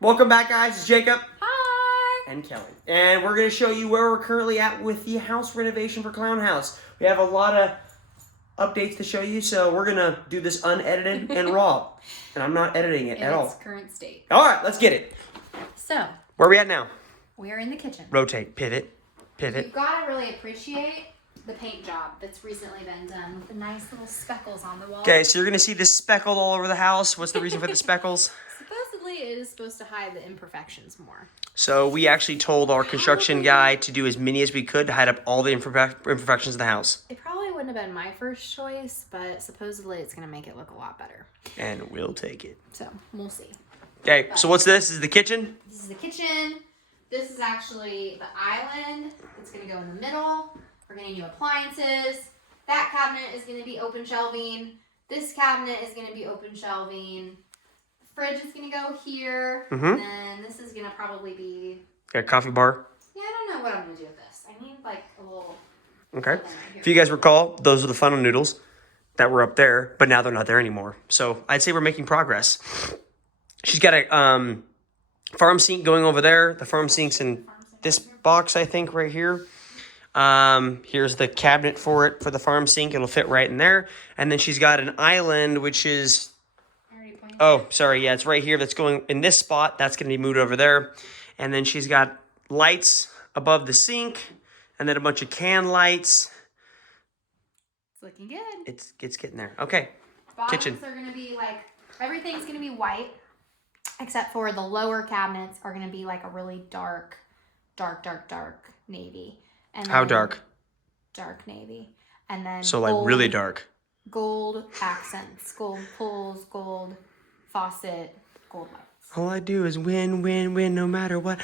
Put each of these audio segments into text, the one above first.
Welcome back, guys. It's Jacob. Hi. And Kelly. And we're going to show you where we're currently at with the house renovation for Clown House. We have a lot of updates to show you, so we're going to do this unedited and raw. And I'm not editing it at all. In its current state. All right, let's get it. So. Where are we at now? We're in the kitchen. Rotate. Pivot. You've got to really appreciate the paint job that's recently been done with the nice little speckles on the wall. Okay, so you're going to see this speckled all over the house. What's the reason for the speckles? Supposedly, it is supposed to hide the imperfections more. So we actually told our construction guy to do as many as we could to hide up all the imperfections of the house. It probably wouldn't have been my first choice, but supposedly it's going to make it look a lot better. And we'll take it. So, we'll see. Okay, so what's this? This is the kitchen? This is the kitchen. This is actually the island. It's going to go in the middle. We're going to need new appliances. That cabinet is going to be open shelving. This cabinet is going to be open shelving. The fridge is going to go here. Mm-hmm. And then this is going to probably be... Got a coffee bar. Yeah, I don't know what I'm going to do with this. I need like a little... Okay. Right, if you guys recall, those are the funnel noodles that were up there, but now they're not there anymore. So I'd say we're making progress. She's got a farm sink going over there. The farm sink's in this box, I think, right here. Here's the cabinet for it, for the farm sink. It'll fit right in there. And then she's got an island, which is... Oh, sorry. Yeah, it's right here. That's going in this spot. That's going to be moved over there. And then she's got lights above the sink. And then a bunch of can lights. It's looking good. It's getting there. Okay. Bottoms Kitchen. are going to be like... Everything's going to be white. Except for the lower cabinets are going to be like a really dark navy. And How dark? Dark navy. And then so like really dark. Gold accents. Gold pulls, gold faucet, gold lights. All I do is win, win, win, no matter what.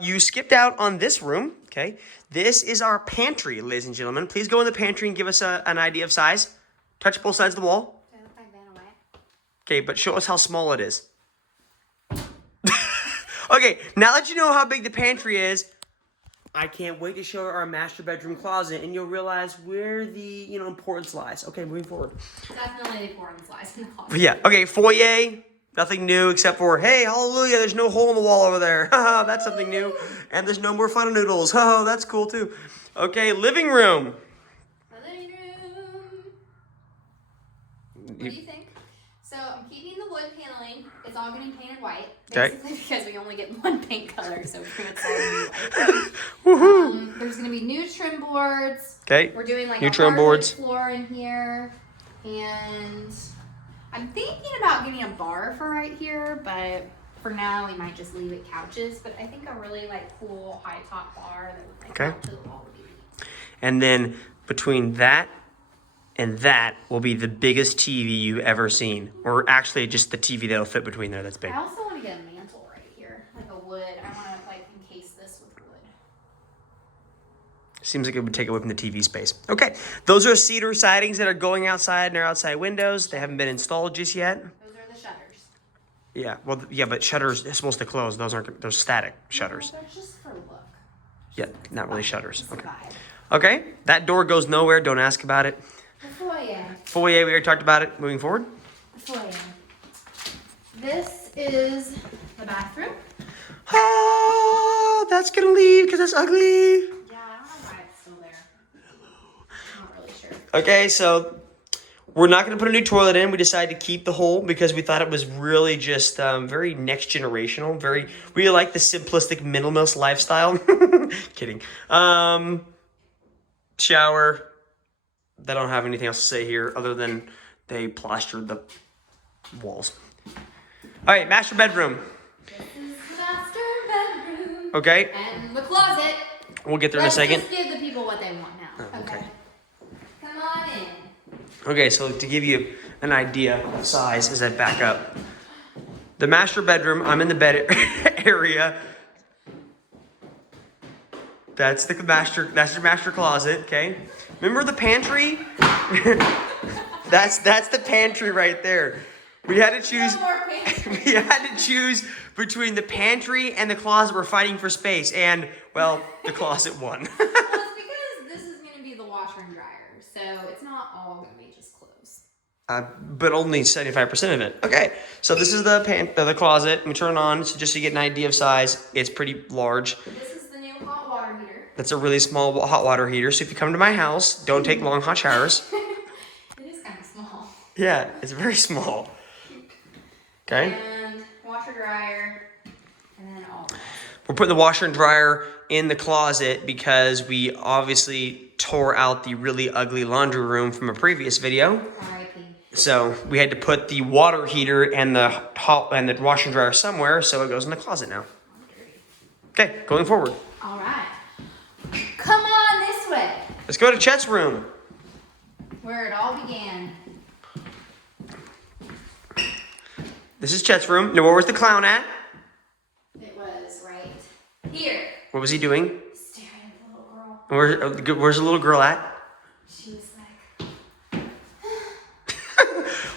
You skipped out on this room, okay? This is our pantry, ladies and gentlemen. Please go in the pantry and give us an idea of size. Touch both sides of the wall. Do I look like Vanna White? Okay, but show us how small it is. Okay, now that you know how big the pantry is, I can't wait to show our master bedroom closet, and you'll realize where the importance lies. Okay, moving forward. Definitely the importance lies in the closet. But yeah, okay, foyer, nothing new except for, hey, hallelujah, there's no hole in the wall over there. Haha, that's something new. And there's no more funnel noodles. Haha, that's cool too. Okay, living room. The living room. What do you think? So I'm keeping the wood paneling. It's all getting painted white. Basically because we only get one paint color, so pretty much all gonna be white. Woohoo! There's gonna be new trim boards. Okay. We're doing like new a trim boards floor in here. And I'm thinking about getting a bar for right here, but for now we might just leave it couches. But I think a really like cool high top bar that would like out to the wall would be neat. And then between that and that will be the biggest TV you've ever seen. Or actually just the TV that'll fit between there that's big. I also want to get a mantle right here, like a wood. I want to like encase this with wood. Seems like it would take away from the TV space. Okay, those are cedar sidings that are going outside and our outside windows. They haven't been installed just yet. Those are the shutters. Yeah, well, yeah, but shutters are supposed to close. Those static shutters. No, they're just for look. Yeah, not really shutters. It's Okay. a vibe. Okay, that door goes nowhere. Don't ask about it. The foyer. Foyer, we already talked about it. Moving forward. The foyer. This is the bathroom. Oh, that's gonna leave because it's ugly. Yeah, I don't know why it's still there. I'm not really sure. Okay, so we're not going to put a new toilet in. We decided to keep the hole because we thought it was really just very next generational. We like the simplistic minimalist lifestyle. Kidding. Shower. They don't have anything else to say here other than they plastered the walls. All right, master bedroom. This is the master bedroom. Okay. And the closet. We'll get there in a second. Let's just give the people what they want now. Oh, okay. Come on in. Okay, so to give you an idea of size as I back up. The master bedroom, I'm in the bed area. That's your master closet, okay? Remember the pantry? That's the pantry right there. We had to choose we had to choose between the pantry and the closet. We're fighting for space, and well, the closet won. Well, it's because this is going to be the washer and dryer, so it's not all going to be just clothes. but only 75% of it. Okay, so this is the closet. Let me turn it on, so just so you get an idea of size. It's pretty large. This is the new hot water heater. That's a really small hot water heater. So if you come to my house, don't take long hot showers. It is kind of small. Yeah, it's very small. Okay. And washer dryer, and then all. We're putting the washer and dryer in the closet because we obviously tore out the really ugly laundry room from a previous video. R.I.P. So we had to put the water heater and the washer and dryer somewhere, so it goes in the closet now. Okay, going forward. All right. Come on this way. Let's go to Chet's room. Where it all began. This is Chet's room. Now, where was the clown at? It was right here. What was he doing? Staring at the little girl. Where's the little girl at? She was like,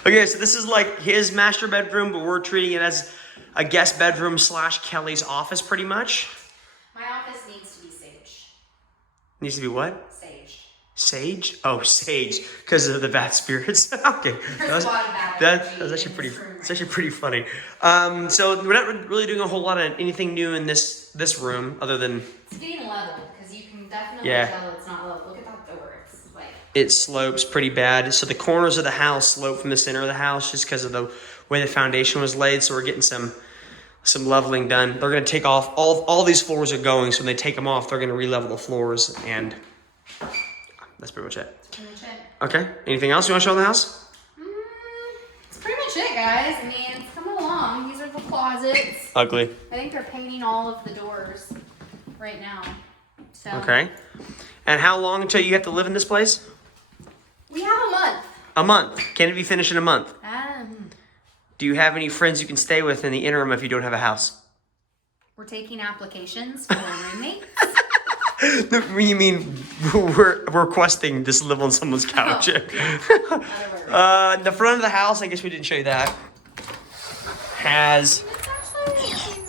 Okay, so this is like his master bedroom, but we're treating it as a guest bedroom / Kelly's office, pretty much. my office needs to be saged. Needs to be what? Saged. Sage? Oh, sage, because of the bad spirits. Okay, There's a lot of bad that's energy actually in pretty. this room It's actually pretty funny. So we're not really doing a whole lot of anything new in this room, other than It's getting level because you can definitely Yeah. tell it's not level. Look at that door. It's like it slopes pretty bad. So the corners of the house slope from the center of the house just because of the way the foundation was laid. So we're getting some leveling done. They're gonna take off all these floors are going. So when they take them off, they're gonna re-level the floors, and that's pretty much it. pretty much it. Okay. Anything else you want to show in the house? It's pretty much it, guys. I mean, it's coming along. These are the closets. Ugly. I think they're painting all of the doors right now. So Okay. And how long until you have to live in this place? we have a month. A month. Can it be finished in a month? Um, Do you have any friends you can stay with in the interim if you don't have a house? we're taking applications for roommates. You mean we're requesting this live on someone's couch? Other words. The front of the house, I guess we didn't show you that, has It's actually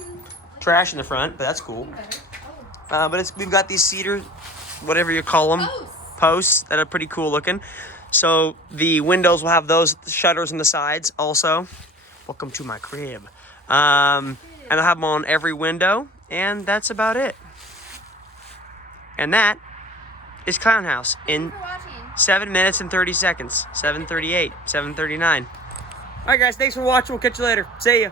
trash in the front, but that's cool. better. But we've got these cedar, whatever you call them, posts that are pretty cool looking. So the windows will have those shutters on the sides also. Welcome to my crib. And I'll have them on every window, and that's about it. And that is Clown House in For watching. 7 minutes and 30 seconds. 7:38, 7:39. All right, guys, thanks for watching. We'll catch you later. See ya.